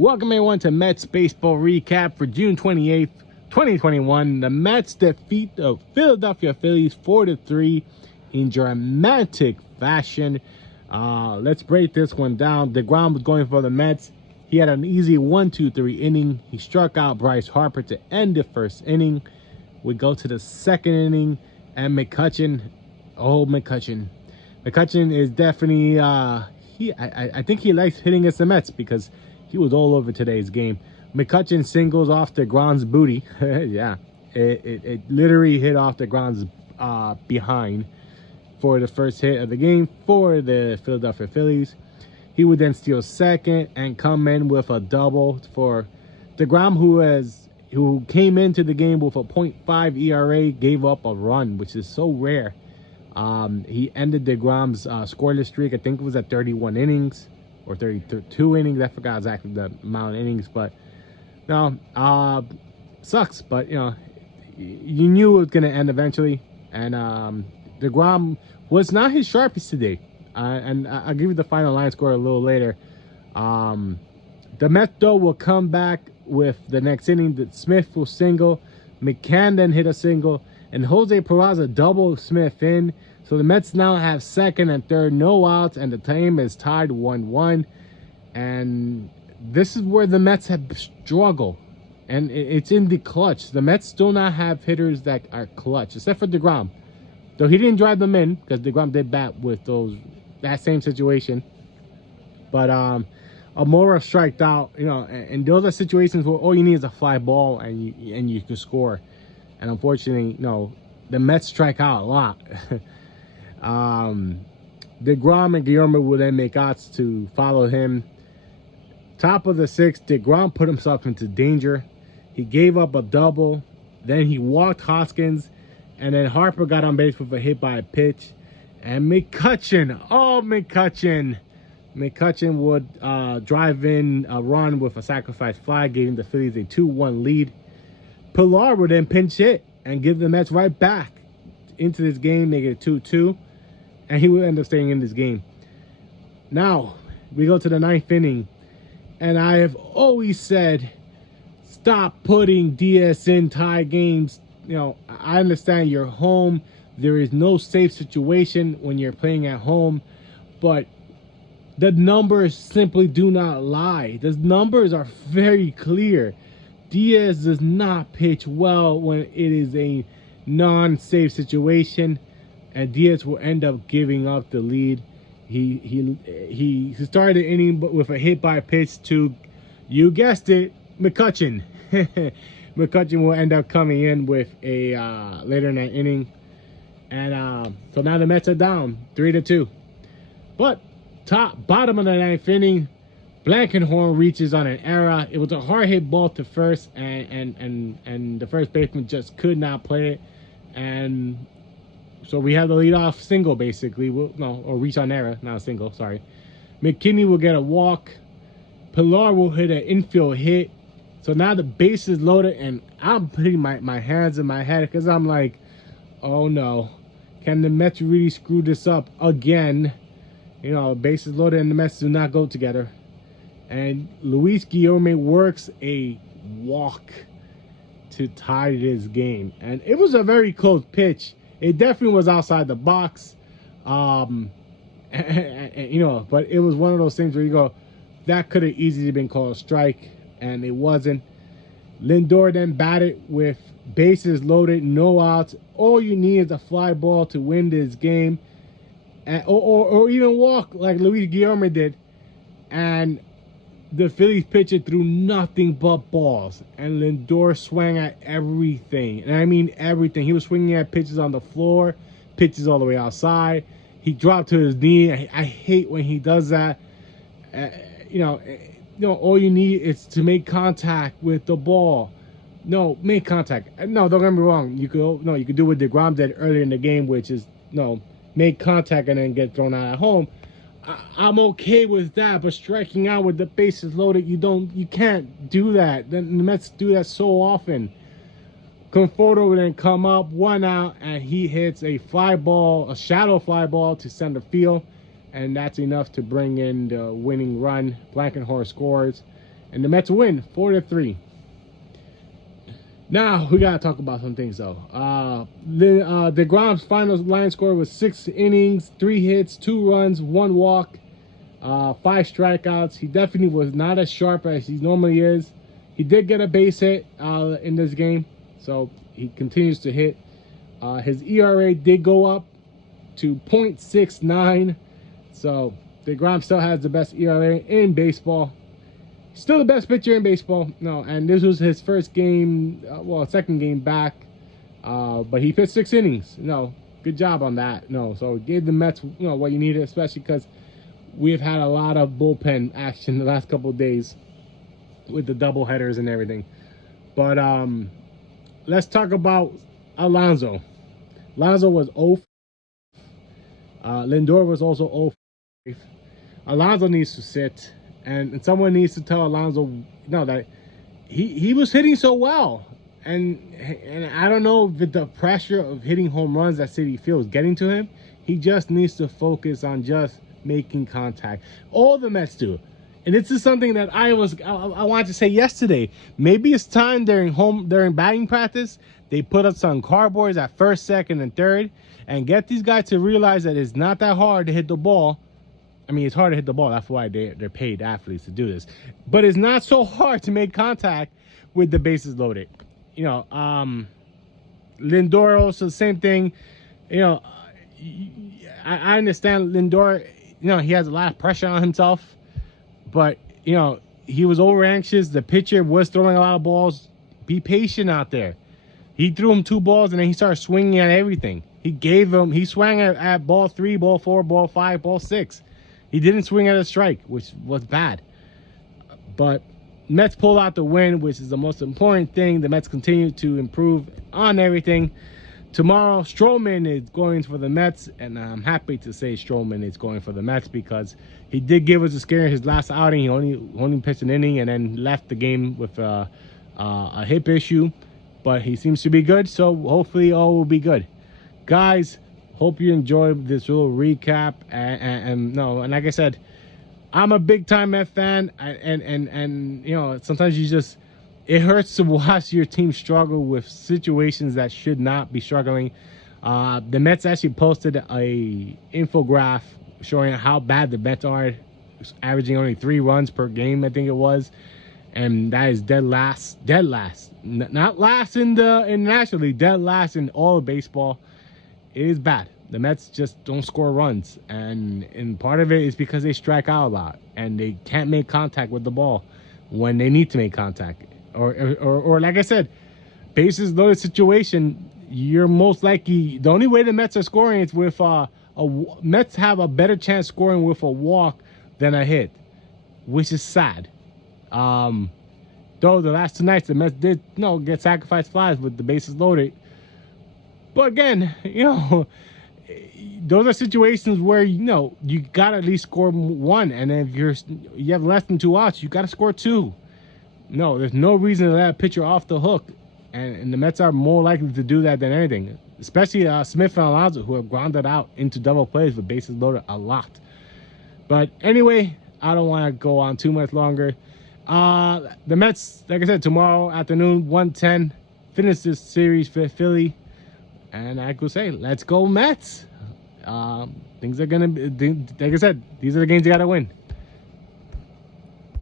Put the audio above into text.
Welcome everyone to Mets Baseball Recap for June 28th, 2021. The Mets defeat the Philadelphia Phillies 4-3 in dramatic fashion. Let's break this one down. DeGrom was going for the Mets. He had an easy 1-2-3 inning. He struck out Bryce Harper to end the first inning. We go to the second inning, and McCutchen is definitely I think he likes hitting against the Mets because he was all over today's game. McCutchen singles off DeGrom's booty. Yeah, it literally hit off DeGrom's behind for the first hit of the game for the Philadelphia Phillies. He would then steal second and come in with a double for DeGrom, who came into the game with a .5 ERA, gave up a run, which is so rare. He ended DeGrom's scoreless streak. I think it was at 31 innings or 32 innings. I forgot exactly the amount of innings, but no, sucks. But you knew it was gonna end eventually. And DeGrom was not his sharpest today. And I'll give you the final line score a little later. The Mets though will come back with the next inning. That Smith will single, McCann then hit a single, and Jose Peraza double Smith in. So the Mets now have second and third, no outs, and the team is tied 1-1. And this is where the Mets have struggled. And it's in the clutch. The Mets still not have hitters that are clutch, except for DeGrom. Though he didn't drive them in, because DeGrom did bat with that same situation. But Amora striked out, and those are situations where all you need is a fly ball and you can score. And unfortunately, the Mets strike out a lot. DeGrom and Guillorme will then make outs to follow him. Top of the sixth, DeGrom put himself into danger. He gave up a double. Then he walked Hoskins. And then Harper got on base with a hit by a pitch. And McCutchen, McCutchen would drive in a run with a sacrifice fly, giving the Phillies a 2-1 lead. Pilar would then pinch hit and give the Mets right back into this game, make it 2-2. And he will end up staying in this game. Now, we go to the ninth inning. And I have always said, stop putting DS in tie games. I understand you're home. There is no safe situation when you're playing at home. But the numbers simply do not lie. The numbers are very clear. Diaz does not pitch well when it is a non-safe situation, and Diaz will end up giving up the lead. He started the inning with a hit by pitch to, you guessed it, McCutchen. McCutchen will end up coming in with a later in that inning, and so now the Mets are down 3-2. But bottom of the ninth inning, Blankenhorn reaches on an error. It was a hard hit ball to first, and the first baseman just could not play it, and so we have the leadoff single basically. Or reach on error, not a single. Sorry. McKinney will get a walk. Pilar will hit an infield hit. So now the base is loaded, and I'm putting my hands in my head because I'm like, oh no, can the Mets really screw this up again? Base is loaded and the Mets do not go together. And Luis Guillorme works a walk to tie this game. And it was a very close pitch. It definitely was outside the box. But it was one of those things where you go, that could have easily been called a strike, and it wasn't. Lindor then batted with bases loaded, no outs. All you need is a fly ball to win this game, or even walk like Luis Guillorme did. And the Phillies pitcher threw nothing but balls, and Lindor swung at everything, and I mean everything. He was swinging at pitches on the floor, pitches all the way outside. He dropped to his knee. I hate when he does that. All you need is to make contact with the ball. No, make contact. No, don't get me wrong. You could do what DeGrom did earlier in the game, which is make contact and then get thrown out at home. I'm okay with that, but striking out with the bases loaded, you can't do that. The Mets do that so often. Conforto will then come up, 1 out, and he hits a fly ball, a shadow fly ball to center field, and that's enough to bring in the winning run. Blankenhorn scores, And the Mets win 4-3. Now we gotta talk about some things though. DeGrom's final line score was 6 innings, 3 hits, 2 runs, 1 walk, 5 strikeouts. He definitely was not as sharp as he normally is. He did get a base hit in this game, so he continues to hit. His ERA did go up to 0.69, so DeGrom still has the best ERA in baseball. Still the best pitcher in baseball. No, and this was his first game, second game back. But he pitched 6 innings. No, good job on that. No, so gave the Mets, what you needed, especially because we've had a lot of bullpen action the last couple of days with the double headers and everything. But let's talk about Alonso. Alonso was 0. Lindor was also 0. Alonso needs to sit. And someone needs to tell Alonso that he was hitting so well. And I don't know if the pressure of hitting home runs that Citi Field is getting to him. He just needs to focus on just making contact. All the Mets do. And this is something that I wanted to say yesterday. Maybe it's time during batting practice, they put up some cardboards at first, second, and third and get these guys to realize that it's not that hard to hit the ball. I mean, it's hard to hit the ball. That's why they're paid athletes to do this. But it's not so hard to make contact with the bases loaded. Lindor also the same thing. I understand Lindor, he has a lot of pressure on himself. But, he was over anxious. The pitcher was throwing a lot of balls. Be patient out there. He threw him 2 balls and then he started swinging at everything. He swung at ball 3, ball 4, ball 5, ball 6. He didn't swing at a strike, which was bad. But Mets pulled out the win, which is the most important thing. The Mets continue to improve on everything. Tomorrow, Stroman is going for the Mets, and I'm happy to say Stroman is going for the Mets because he did give us a scare in his last outing. He only pitched an inning and then left the game with a hip issue. But he seems to be good, so hopefully all will be good. Guys, hope you enjoyed this little recap. And like I said, I'm a big time Met fan, and sometimes it hurts to watch your team struggle with situations that should not be struggling. The Mets actually posted a infograph showing how bad the Mets are, averaging only 3 runs per game, I think it was, and that is dead last, not last in the National League, dead last in all of baseball. It is bad. The Mets just don't score runs, and part of it is because they strike out a lot and they can't make contact with the ball when they need to make contact. Or like I said, bases loaded situation, you're most likely, the only way the Mets are scoring is with Mets have a better chance scoring with a walk than a hit, which is sad. Though the last 2 nights the Mets did get sacrifice flies with the bases loaded. But again, those are situations where you gotta at least score 1, and then if you have less than 2 outs, you gotta score 2. No, there's no reason to let a pitcher off the hook, and the Mets are more likely to do that than anything. Especially Smith and Alonso, who have grounded out into double plays with bases loaded a lot. But anyway, I don't want to go on too much longer. The Mets, like I said, tomorrow afternoon, 1:10, finish this series for Philly. And I could say, let's go Mets. Things are going to be, like I said, these are the games you got to win.